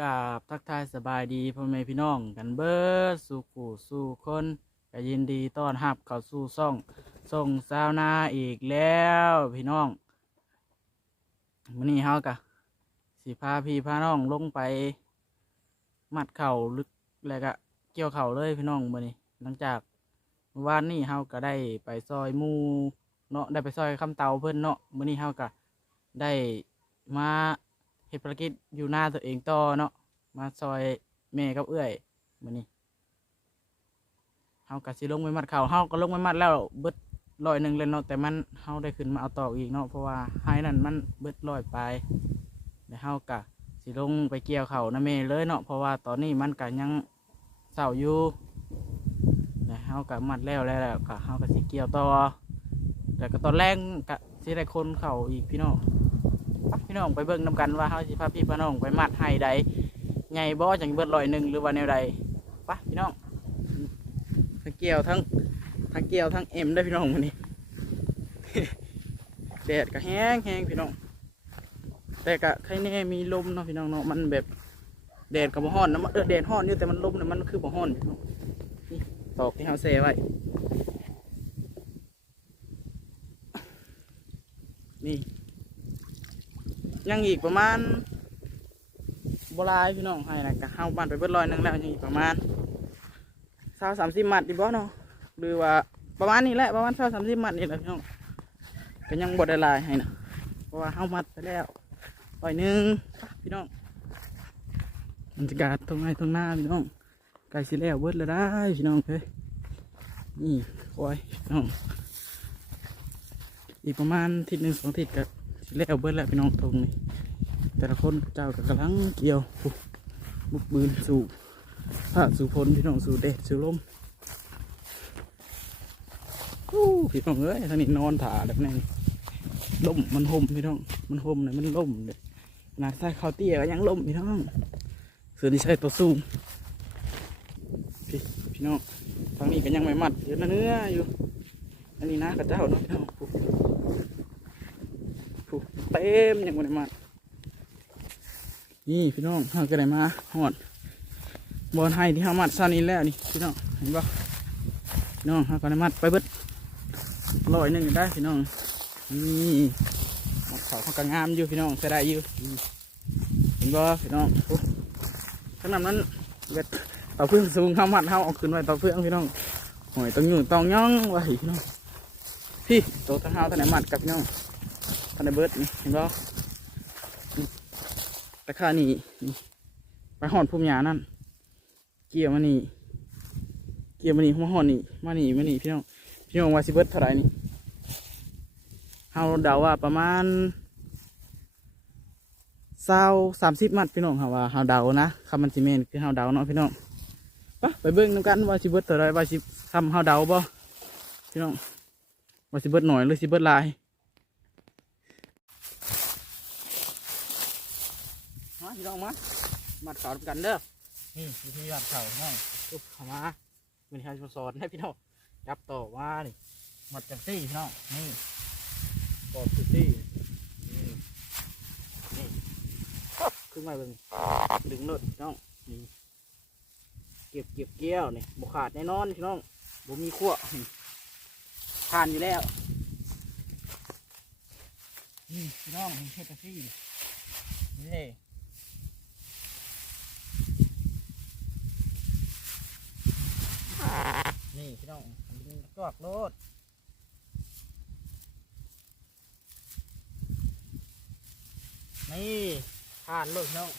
กราบทักทายสบายดีพ่อแม่พี่น้องกันเบิร์ดสู่กูสู่คนก็ยินดีต้อนรับเข้าสู่ซ่องส่งสาวนาอีกแล้วพี่น้องมื้อนี้เฮากะสิพาพี่พาน้องลงไปมัดเข่าลึกแล้วก็เกี่ยวเข่าเลยพี่น้องมื้อนี้หลังจากวานนี้เฮาก็ได้ไปซอยมูเนาะได้ไปซอยคำเตาเพิ่นเนาะมื้อนี้เฮาก็ได้มา เฮ็ดภารกิจอยู่หน้าตัวเองต่อเนาะมาซอยแม่กับเอื้อยมื้อนี้เฮาก็สิลงไปมัดเข่าเฮาก็ลงไปมัดแล้วเบิดร้อยหนึ่งเลยเนาะแต่มันเฮาได้ขึ้นมาเอาต่ออีกเนาะเพราะว่าไห้นั่นมันเบิดร้อยไปแล้วเฮาก็สิลงไปเกี่ยวเข่านะแม่เลยเนาะเพราะว่าตอนนี้มันก็ยังเศร้าอยู่แล้วเฮาก็มัดแล้วแล้วแล้วก็เฮาก็สิเกี่ยวต่อแต่ก็ตอนแรกก็สิได้คนเข้าอีกพี่เน้องไป พี่น้องไปเบิ่งนํกันว่าเฮาสิพาพี่พาน้องไปมัดให้ใดใหญ่บ่จังเบิดร้อยหนึ่งหรือว่าแนวใดไปพี่น้องทั้งเกี่ยวทั้งทั้งเกี่ยวทั้งเอ็มได้พี่น้องวันนี้แดดก็แห้งแห้งพี่น้อง แต่ก็ใครแน่มีลมเนาะพี่น้องเนาะมันแบบแดดกับบ่ฮ้อนนะมันเออแดดฮ้อนอยู่แต่มันลมนะมันคือบ่ฮ้อนพี่น้องตอกที่เขาเซไว้นี่ ยังอีกประมาณโบรายพี่น้องให้นะกะเข้าบ้านไปเบิดร้อยหนึงแล้วยังอีกประมาณสาวสามสิบมัดดีบ่เนาะหรือว่าประมาณนี้แหละประมาณสาวสามสิบมัดนี่แหละพี่น้องก็ยังบดได้ลายให้นะเพราะว่าเข้ามัดไปแล้วร้อยหนึ่งพี่น้องบรรยากาศตรงไหนตรงหน้าพี่น้องไก่สิแล้วเบิดแล้วได้พี่น้องเฮ้ยนี่คอยพี่น้องอีกประมาณทิศหนึ่งสองทิศก็สิ แล้วเบิดแล้วพี่น้องตรงนี้แต่ละคนเจ้าก็กำลังเกี่ยวบุกบืนสู่ผ้าสู่พลพี่น้องสู่เดชสู่ลมอู้พี่น้องเอ้ยทางนี้นอนถาแบบนี้ล่มมันห่มพี่น้องมันห่มเลยมันล่มเลยขนาดใส่ข้าวเตี้ยก็ยังล่มพี่น้องส่วนที่ใช้ตัวสูงพี่พี่น้องทางนี้ก็ยังไม่มัดเดี๋ยวนะเนื้ออยู่อันนี้นะกระเจ้าเนาะพี่น้อง ผูเต็มอยังไม่ได้มัดนี่พี่น้องเขาก็ได้มาหอดบอลให้ที่เขามัดซานี้แล้วนี่พี่น้องเห็นปะพี่น้องเขาก็ได้มัดไปเบิดร้อยหนึ่งได้พี่น้องนี่มัดเขาเขาก็งามอยู่พี่น้องใช้ได้อยู่เห็นปะพี่น้องขนาดนั้นเบ็ดต่าเพื่องสูงข้ามัดเท้าเอาขึ้นไว้ต่าเพื่องพี่น้องหอยต้องอยู่ต้องย่องไว้พี่น้องพี่โตทั้งเท้าทั้งไหนมัดกับพี่น้อง ทั้งไหนเบิร์ดนี่เห็นบ่ตะข้านี่นี่ไปหอดพุ่มหญ้านั่น เกี่ยวมานี่ เกี่ยวมานี่มาหอดนี่ มานี่มานี่พี่น้อง พี่น้องว่าสิเบิร์ดเท่าไหร่นี่เฮาเดาว่าประมาณเศร้าสามสิบมัดพี่น้องเฮาว่าเฮาเดานะคำมันสิเมนคือเฮาเดาเนาะพี่น้องปะไปเบิ่งน้ำกันว่าสิเบิดเท่าไรว่าสิทำเฮาเดาบ่พี่น้องว่าสิเบิดหน่อยหรือสิเบิดลายมา พี่น้องมามัดเข่าด้วยกันเด้อนี่วิธีมัดเข่าพี่น้องปุ๊บเข้ามามีใครสอนให้พี่น้องจับต่อว่านี่มัดจังซี่พี่น้องนี่กอดคือซี่นี่นี่ขึ้นมาเบิ่งดึงโลดน้องนี่เก็บเก็บเกี้ยวนี่บุขาดแน่นอนพี่น้องบ่มีขั้วทานอยู่แล้วนี่พี่น้องเห็นเฮ็ดกะซี่นี่ นี่พี่น้องดึงกอกโลดนี่ผ่านโลดพี่น้อง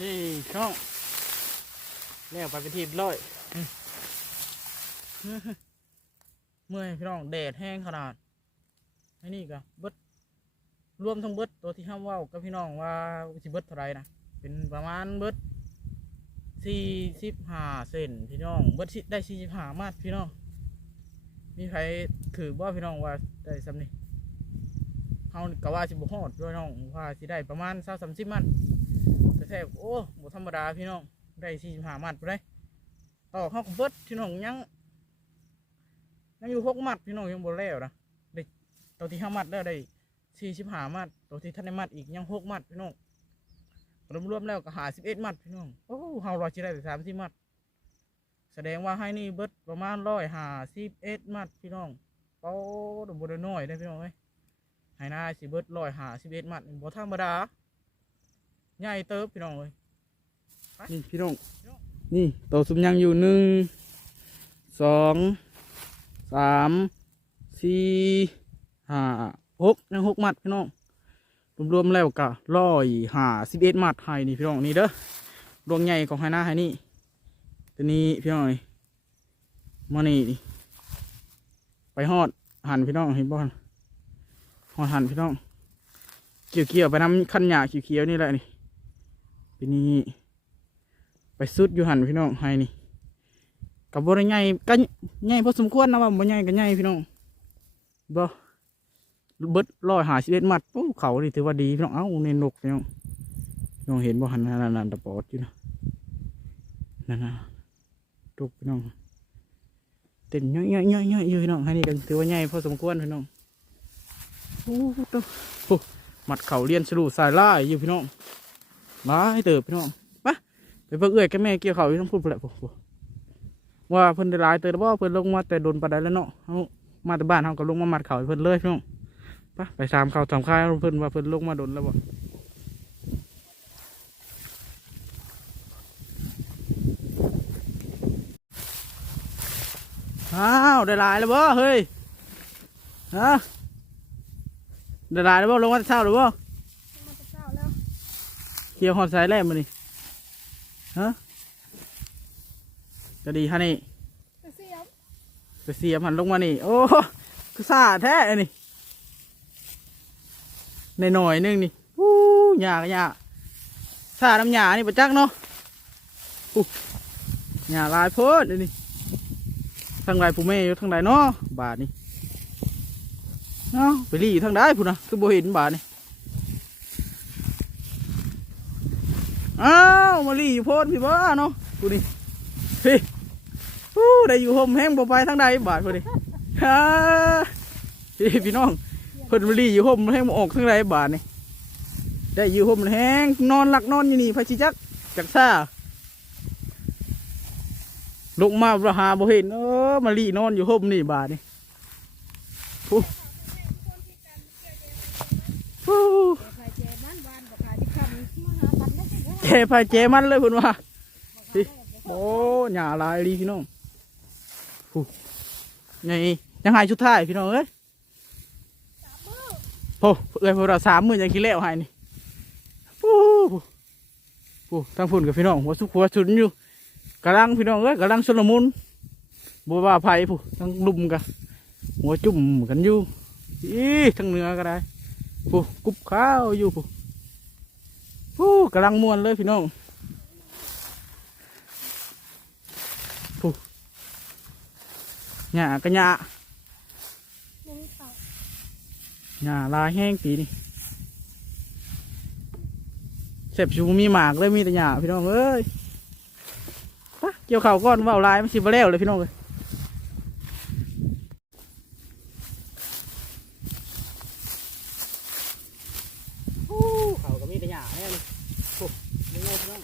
นี่ช่องแล้วไปเป็นทีร้อยเมื่อยพี่น้องแดดแห้งขนาดไอ้นี่ก็เบิดรวมทั้งเบิดตัวที่ห้ามว่ากับพี่น้องว่าสิเบิดเท่าไรนะเป็นประมาณเบิดสี่สิบห้าเซนพี่น้อง เบิดได้สี่สิบห้ามาดพี่น้อง มีใครถือว่าพี่น้องว่าได้สำนี่เฮาก็ว่าสิบหอดด้วยน้องว่าสิได้ประมาณสามสามสิบมันแต่แท้โอ้บ่ธรรมดาพี่น้องได้สี่สิบห้ามัดไปได้ต่อเข้ากับเบิดพี่น้องยังยังอยู่หกมัดพี่น้องยังบ่แล้วนะได้ตัวที่ห้ามัดแล้วได้สี่สิบห้ามัดตัวที่ท่านได้มัดอีกยังหกมัดพี่น้องรวมๆแล้วก็หาสิบเอ็ดมัดพี่น้องโอ้เฮารอจิได้แต่สามสิบมัด แสดงว่าให้นี่เบิดประมาณร้อยห้าสิบเอ็ดมัดพี่น้องเป้าดบ่ได้น้อยได้อพี่น้องเอ้ยให้หน้าสิเบิดร้อยห้าสิบเอ็ดมัดนี่บ่ธรรมดาใหญ่เติบพี่น้องเลยนี่พี่น้องนี่โตวสุมยังอยู่หนึ่งสองสามสี่ห้าหกยังหกมัดพี่น้องรวมๆแล้วก็ร้อยห้าสิบเอ็ดมัดให้นี่พี่น้องนี่เด้อดวงใหญ่ของไฮนาให้นี่ ตัวนี้พี่น้องมานี่ไปฮอดหันพี่น้องเห็นบ่ฮอดหันพี่น้องเกี่ยวเกี่ยวไปน้ำขั้นหยาเขียวๆนี่แหละนี่ปีนี้ไปสุดอยู่หันพี่น้องให้นี่กับบริใหญ่ก็ใหญ่พอสมควรนะว่าบ่ใหญ่ก็ใหญ่พี่น้องบ่เบิดร้อยหาสิบเอ็ดมัดปู้เขานี่ถือว่าดีพี่น้องเอ้าในนกพี่น้องพี่น้องเห็นบ่หันนั่นนั่นตะปอดอยู่นะนั่นนะ ตุกพี่น้องเต้นย่อยย่อยย่อยย่อยอยู่พี่น้องให้นี่ก็ถือว่าใหญ่พอสมควรพี่น้องโอ้โหตัวโอ้มัดเข่าเลียนสลูสายล่ายอยู่พี่น้องมาให้เติบพี่น้องไปไปเบิ่งเอื้อยกับแม่เกี่ยวเข่าอยู่ต้องพูดไปและโอ้โหว่าเพิ่นได้ลายเติบบ่เพิ่นลงมาแต่โดนปานใดแล้วเนาะเฮามาแต่บ้านเฮาก็ลงมามัดเข่าเพิ่นเลยพี่น้องไปไปตามเข่าตามค่ายเพิ่นว่าเพิ่นลงมาโดนแล้วบ่ อ้าวได้หลายแล้วบ่เฮ้ยฮะได้หลายแล้วบ่ลงมาแต่เช้าหรือบ่มาจะเช้าแล้วเกี่ยวหอดสายแรกมานี่ฮะก็ดีฮะนี่จะเสียบไปเสียบหันลงมานี่โอ้คือซาแท้อันนี่ในหน่อยๆนึงนี่อู้หยากหยากซาน้ำหยานี่ประจักเนาะอู้หยาลายโพดอันนี่ ทางไรผู้แม่อยู่ทางไรเนาะบาทนี่เนาะไปรีอยู่ทางใดผู้นะคือโบเห็นบาทนี่อ้าวมาลีอยู่โพดพี่บ้าเนาะกูนี่พี่อู้ได้อยู่ห่มแห้งบ่ไปทางใดบาดพอดีฮ่าพี่น้องเพิ่นมาลีอยู่ห่มแห้งออกทางใดบาดนี่ได้อยู่ห่มแห้งนอนหลักนอนอยู่นี่พระชิจักจักซ่า ลงมาประหาบ่เห็นเออมาลีนอนอยู่ห่มนี่บาดนี่ผู้ผู้แจมันวานบอกขายที่คำมาหาตันได้สิเจพายเจมันเลยคุณว่าโอ้หยาหลายดีพี่น้องฟูไงยังหายชุดท้ายพี่น้องเอ้ยโอ้เอ้ยพวกเราสามหมื่นยังกินแล้วหายนี่ฟูฟูทั้งฝุ่นกับพี่น้องหัวสุกหัวสุนอยู่ กำลังพี่น้องเอ้ยกำลังสนมุนบัวว่าไผ่ผู้ทั้งลุมกันหัวจุ่มกันอยู่อีทั้งเหนือก็ได้ผู้กุบข้าวอยู่ผู้ผู้กำลังม่วนเลยพี่น้องหญ้าก็หญ้ายังเต่าหญ้าลายแห้งปีนี่เสพชูมีหมากเลยมีแต่หญ้าพี่น้องเอ้ย เกี่ยวเข่าก้อนว่าวลายมันสิบแล้วเลยพี่น้องเลยเขาก็มีแต่หญ้าแน่เลยโอ้ไม่โง่พี่น้อง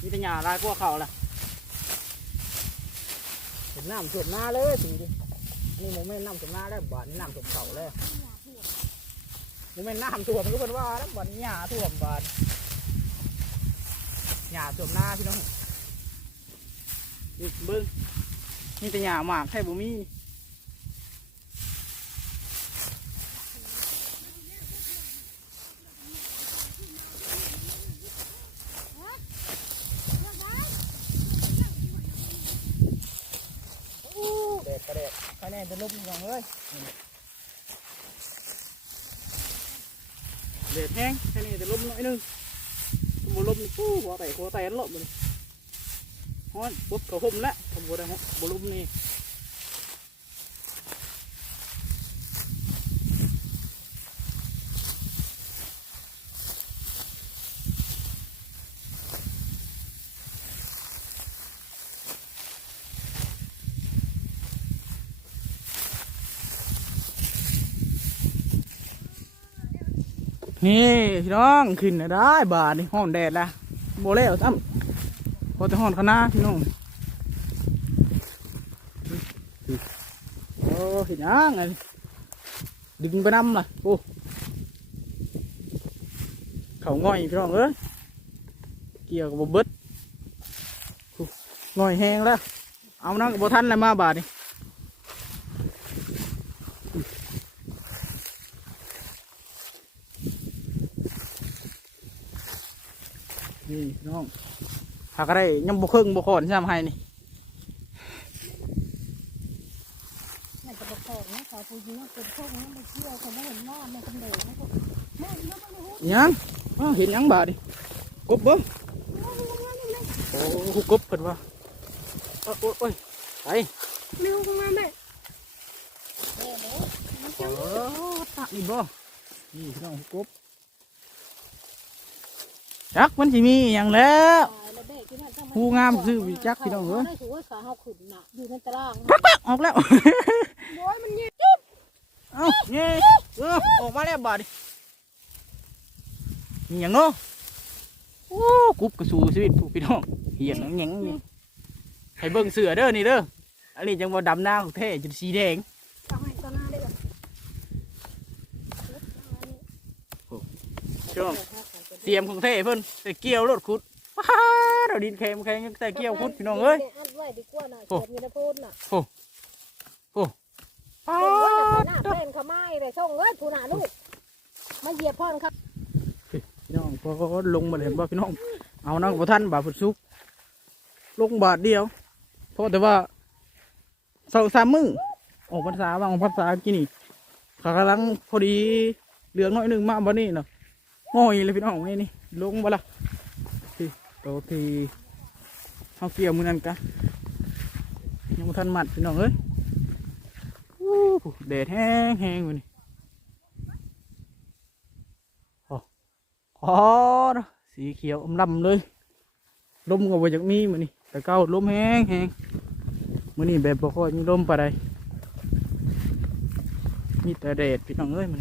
มีแต่หญ้าลายพวกเขาล่ะเห็นน้ำท่วมหน้าเลยสินี่โมเมนต์น้ำท่วมหน้าแล้วบ่อนนี้น้ำท่วมเข่าแล้วโมเมนต์น้ำท่วมก็เป็นว่าแล้วบ่อนี้หญ้าท่วมบ่อนหญ้าท่วมหน้าพี่น้อง เบิ้งมีแต่หญ้าหมากแค่บ่มีแดดกระแดดคะแนนจะลบอย่งเลยเด็ดแห้งคะแนนจะลบหน่อยนึงมันลบปู้หัวไตหัวไตอันลบเลย ฮ้อนปุ๊บเขาห่มละผมบ่ได้ฮ้อนบ่ลมนี่นี่พี่น้องขึ้นได้บาทนี่ห้อนแดดละโบเล่ซ้ำ พอจะห้อนขนาพี่น้องโอ้เห็นยังไงดึงไปน้ำล่ะโอ้เขาง่อยพี่น้องเอ้ยเกี่ยวกับบบิดง่อยแห้งแล้ว เอานั่งกับบ่ทันเลยมาบาทนี่นี่น้อง หากอะไรยังบุครึ่งบุคอนใช่ไหมนี่น่าจะประกอบนะขอปูจีน่าเป็นพวกนี้มาเที่ยวเขาไม่เห็นหน้าไม่เป็นเด็กนะพวกแม่เนาะมันรู้ยังอ้าวเห็นยังบาดดิกบเบิ้งโอ้โหกบเพิ่นว่าโอ้ยโอ้ยโอ้ยไปเร็วมาแม่แม่เนาะมันโอ้จะตะนี่บ่นี่พี่น้องกบจักมันสิมีอย่างแล้ว ตายแล้วแม่ที่มันต้องผู้งามซื้อวิจักพี่น้องเอ้ยได้ถือว่าขาเฮาขึ้นน่ะอยู่ในตารางปักปักออกแล้วโอ้ยมันยืดเอ้านี่เออออกมาแล้วบาดดิมีอย่างเนาะโอ้กุบกระสูชีวิตผู้พี่น้องเหียนหนังหยังนี่ให้เบิ่งเสือเด้อนี่เด้ออันนี้จังว่าดำหน้าของแท้จนสีแดงทำให้ตาหน้าได้แบบช่วงเสียมของแท้เพิ่นแต่เกี่ยวรถขุด ว้าเราดินแข็งแข็งแต่เกี่ยวขุดพี่น้องเอ้ยอัดไว้ดีกว่าน่ะโอ้เก็บอยู่ในโพนน่ะป้าเบิ่งว่าจะไปหน้าดเพื่อนเขาไม้เลยช่องเอ้ยผู้หน้าลูกมาเหยียบพ่อนครับพี่น้องพอลงมาเลยเห็นบ่พี่น้อง เอานั่งบ่ทันบาทฝุดซุกลงบาทเดียวเพราะแต่ว่าสองสามมื้อออกพรรษาบางพรรษากี่นี่เขากำลังพอดีเหลืองน้อยหนึงมาบ่นี่เนาะง่อยเลยพี่น้องนี่นี่ลงบ่ล่ะ ที่โตทีเฮาเกี่ยวมือนันกะยังบ่ทันมัดพี่น้องเอ้ยอู้หูแดดแห้งแห้งอยู่นี่โอ้โอ้สีเขียวอมลำเลยลมก็บ่อยากมีมือนี้แต่เก่าลมแห้งแห้งมือนี้แบบบ่ค่อยมีลมปานใดมีแต่แดดพี่น้องเอ้ยมัน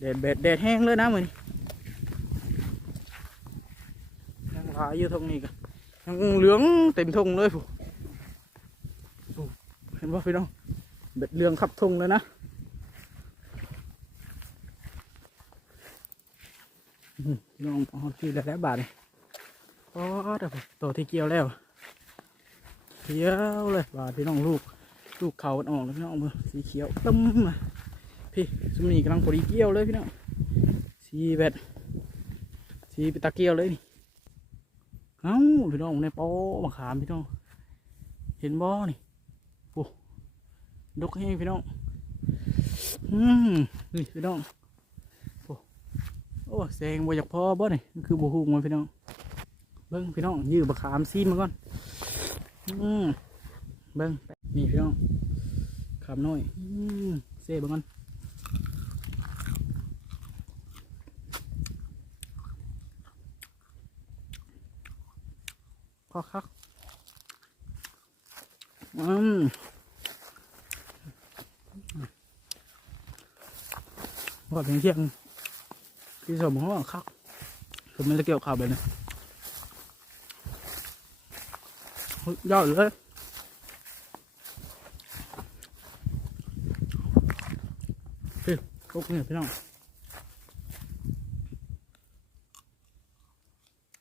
แดดแดดแดดแห้งเลยนะมือนี้ยัง หลายอยู่ตรงนี้กันยังเหลืองเต็มทงเลยผู้เห็นบ่พี่น้องเบ็ดเหลืองขับทงเลยนะน้องเอาที่แล้วแล้วบาทนี่โอ้เดี๋ยวตัวที่เกี่ยวแล้วเขียวเลยบาทพี่น้องลูกลูกเขามันออกแล้วพี่น้องมือสีเขียวตึ้มมาพี่สมนีกำลังพอดีเกี่ยวเลยพี่น้องสีแบบสีเป็นตาเกียวเลยนี่ เอ้าพี่น้องในโป๊ะมะขามพี่น้อง เห็นบ่นี่โอ้ดกให้งพี่น้อง อืมนี่พี่น้องโอ้โอ้แสงบ่อยากพอบ่นี่คือบ่ฮู้มันพี่น้อง เบิ้งพี่น้องยื้อมะขามซีมาก่อน อืมเบิ้งนี่พี่น้องขามน้อย อืมเซ่เบิ้งกัน ข้อคักอืมว่าเพียงเที่ยงพี่สมเขาว่าคักผมไม่ได้เกี่ยวข่าวแบบนี้เฮ้ยยอดเลยกุ๊กเนี่ยพี่น้อง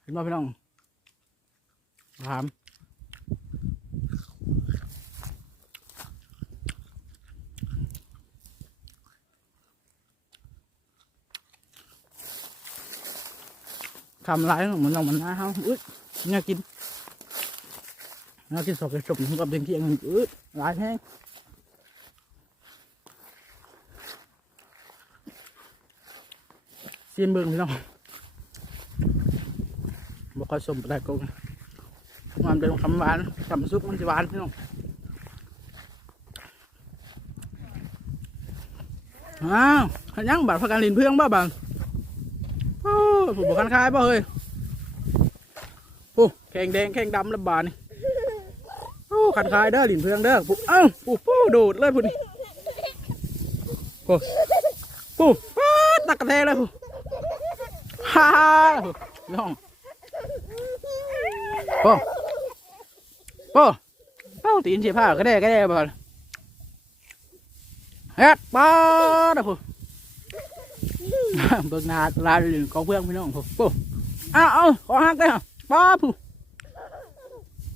เห็นป่ะพี่น้อง ถามทำไร้ายเหมือนเราเหมือนน้าเขาอึดน่ากินน่ากินสดกระสุนกับเด็กเกียงอึดร้ายแห้งเสียนเบิ่งพี่น้อบอกเขาสมปรากง มันเป็นคำหวานคำซุปมันจะหวานพี่น้องอ้าวขันยังบาดพักการลินเพื่องบ้าบางโอ้ผมบอกคันคายบ่เฮ้ยโอ้แข่งแดงแข่งดำแล้วบาดนี่โอ้คันคายเด้อลินเพื่องเด้อปุ๊เอ้าปุ๊ปุ๊โดดเลยพุ่นนี่โอ้ปุ๊ป๊าดตักกระแทกเลยปุ๊ฮ่าฮ่าน้องโอ้ โอ้เอ้าตีนเสียผ้าก็ได้ก็ได้บ่เฮ็ดป้าดอะปุ๊เบิ่งหน้าลายหรือของเพื่อนพี่น้องผมปุ๊อ้าวเอาขอหักได้เหรอป้าผู้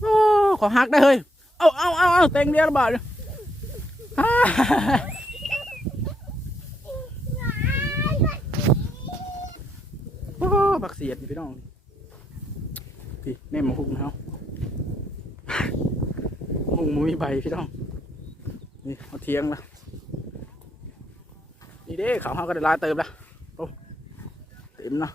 โอ้ขอหักได้เฮ้ยเอาเอาเอาเอาเต็งเดียวละบาทเลยฮ่าโอ้บักเสียดพี่น้องพี่แม่มาหุงเขา หุงหมูมีใบพี่น้อง นี่เอาเทียงละนี่เด้ขาเขาก็ได้ลายเติมละเต็มเนะ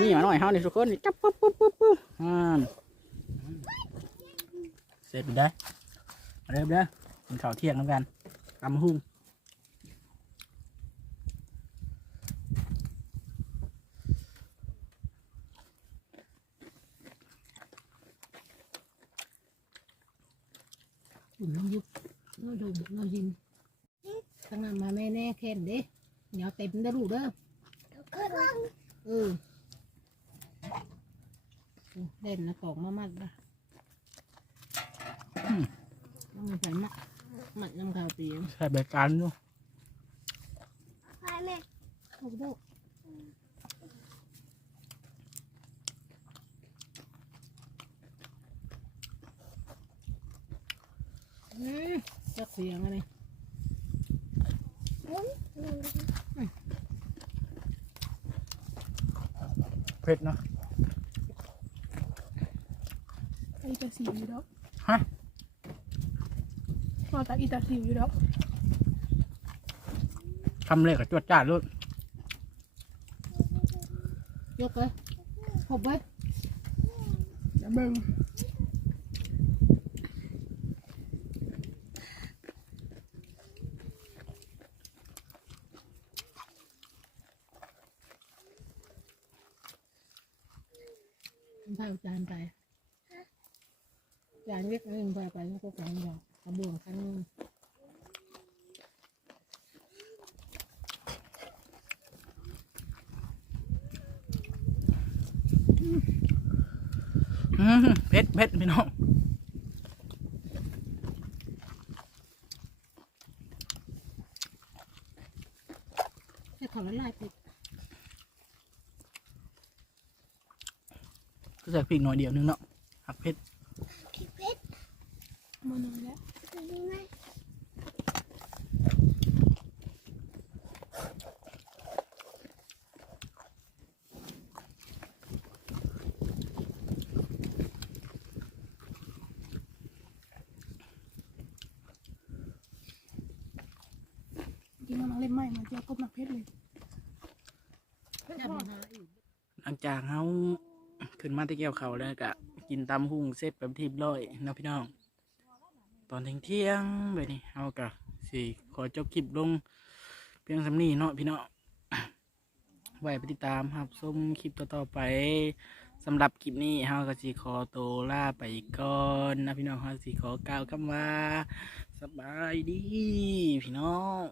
นี่มาหน่อยเฮานี่ทุกคนนี่จับปุ๊บปุ๊บปุ๊บปุ๊บอ่าเสร็จได้เริ่มเด้อกินข้าวเที่ยงแล้วกันตำหุ่ง อุ่นน้ำยุบน้ำดูบุกน้ำยินตั้งนานมาแม่แน่แค่นเด้เดี๋ยวเต็มได้อลูกเด้อเออเล่นนะตอกมามัดนะต้องมาใส่มัดมัดน้ำขาวเปียงใส่ใบการด้วยถูกดูอืม จักเสียงอะไรเผ็ดเนาะอีตาสิวอยู่แล้วฮะพอตาอีตาสิวอยู่แล้วทำเลยกับจวดจ้าดลูกยกเลยพบไว้อย่าเบิ่ง พาจานไปจานเล็กนึงพาไปแล้วก็ของเรากระบวงคันนึง อื้อหือ เผ็ดเผ็ดพี่น้องให้เขาละลายไปก็ใส่พริกหน่อยเดียวนึงเนาะหักเผ็ด มันนึงแล้ว กิ นน้ำเล่มไหมมันจะกบหนักเพชรเลยหลังจากเฮาขึ้นมาที่เกียวเขาแล้วก็กินตำหุ่งเสร็จแบบทีบร้อยนาะพี่น้อง ตอนเที่ยงเที่ยงแบบนี้เฮาก็สิขอจบคลิปลง เพียงสำนี้เนาะพี่น้องไว้ไปติดตามครับชมคลิปต่อๆไปสำหรับคลิปนี้เฮาก็สิขอโตัวลาไปก่อนนะพี่น้องเฮาสิขอกล่าวคำว่า สบายดี พี่น้อง